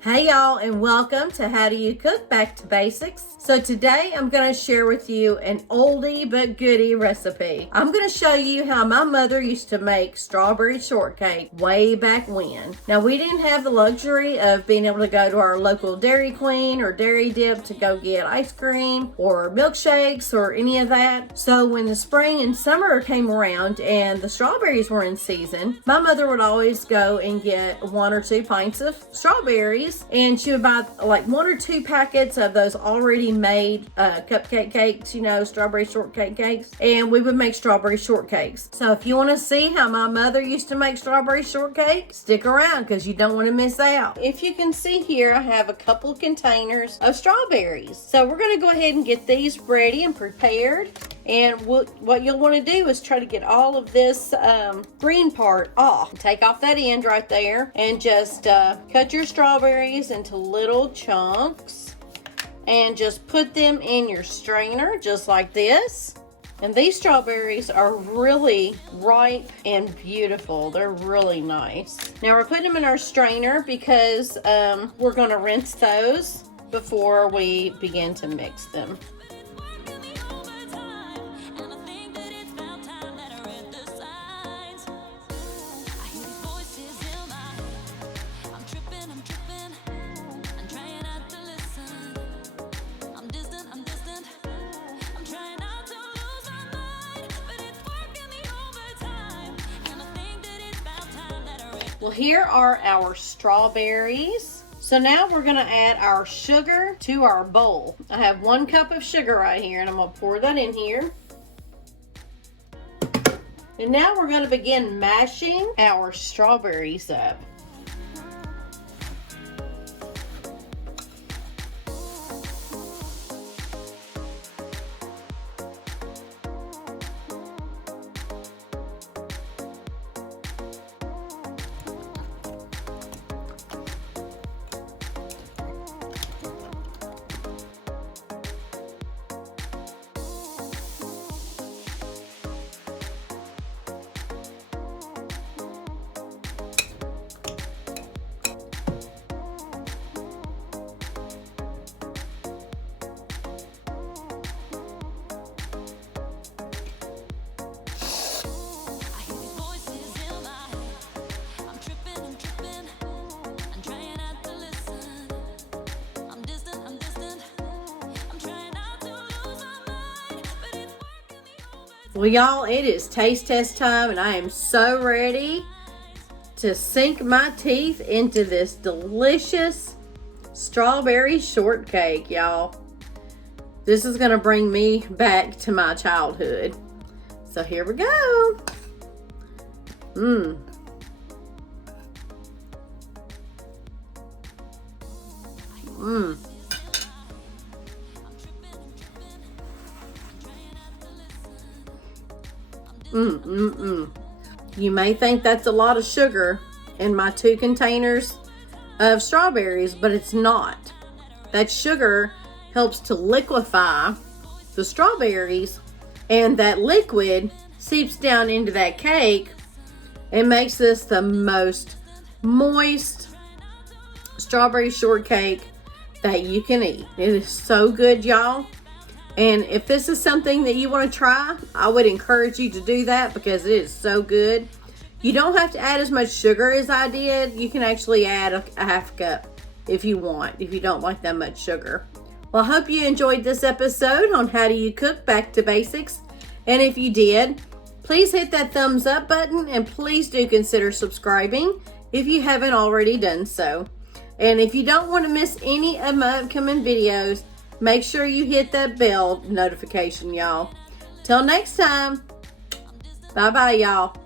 Hey y'all, and welcome to How Do You Cook Back to Basics. So today I'm going to share with you an oldie but goodie recipe. I'm going to show you how my mother used to make strawberry shortcake way back when. Now we didn't have the luxury of being able to go to our local Dairy Queen or Dairy Dip to go get ice cream or milkshakes or any of that. So when the spring and summer came around and the strawberries were in season, my mother would always go and get 1 or 2 pints of strawberries, and she would buy like 1 or 2 packets of those already made cupcake cakes, strawberry shortcake cakes, and we would make strawberry shortcakes. So if you want to see how my mother used to make strawberry shortcake, stick around because you don't want to miss out. If you can see here, I have a couple containers of strawberries. So we're going to go ahead and get these ready and prepared. And what you'll want to do is try to get all of this green part off. Take off that end right there and just cut your strawberries into little chunks and just put them in your strainer just like this. And these strawberries are really ripe and beautiful. They're really nice. Now we're putting them in our strainer because we're going to rinse those before we begin to mix them. Well, here are our strawberries. So now we're going to add our sugar to our bowl. I have 1 cup of sugar right here, and I'm going to pour that in here. And now we're going to begin mashing our strawberries up. Well, y'all, it is taste test time, and I am so ready to sink my teeth into this delicious strawberry shortcake, y'all. This is going to bring me back to my childhood. So here we go. Mmm. You may think that's a lot of sugar in my 2 containers of strawberries, but it's not. That sugar helps to liquefy the strawberries, and that liquid seeps down into that cake and makes this the most moist strawberry shortcake that you can eat. It is so good, y'all. And if this is something that you want to try, I would encourage you to do that because it is so good. You don't have to add as much sugar as I did. You can actually add a half cup if you want, if you don't like that much sugar. Well, I hope you enjoyed this episode on How Do You Cook Back to Basics. And if you did, please hit that thumbs up button, and please do consider subscribing if you haven't already done so. And if you don't want to miss any of my upcoming videos, make sure you hit that bell notification, y'all. Till next time. Bye-bye, y'all.